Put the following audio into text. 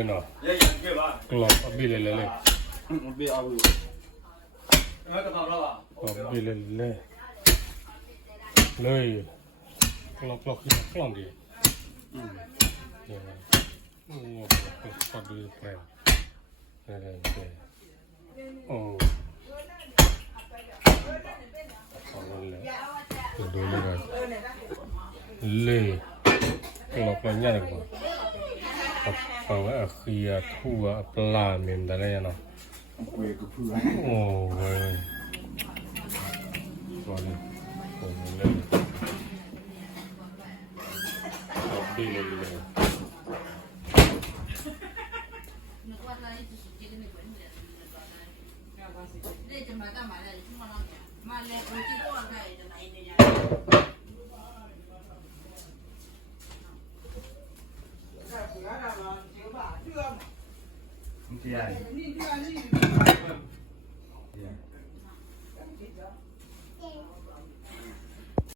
เลยเนาะกรอบเอาบีเลยเลยบีเอาอยู่กรอบบีเลยเลยกรอบขึ้นกล้องดีโอ้กรอบดีแปลงเลยโอ้ดูเลยเลยกรอบอะไรเนี่ยกว่าฟังว่าเคลียทั่วปลาเมนได้เลยเนาะโอ้ยตัวนี้โอ้ยเลยกรอบดีเลยที่ไหน